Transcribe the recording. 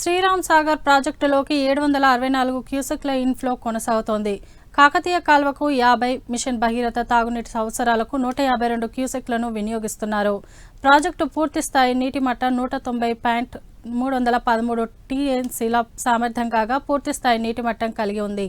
Sriram Sagar ప్రాజెక్టులోకి 764 క్యూసెక్ల inflow కొనసాగుతోంది. Kakatiya కాల్వకు 50, machine Bhagiratha తాగునీటి అవసరాలకు 152 క్యూసెక్లను వినియోగిస్తున్నారు. ప్రాజెక్టు పూర్తి స్థాయి నీటి మట్టం 190.313 టీఎంసీల సామర్థ్యం కాగా పూర్తి స్థాయి నీటి మట్టం కలిగి ఉంది.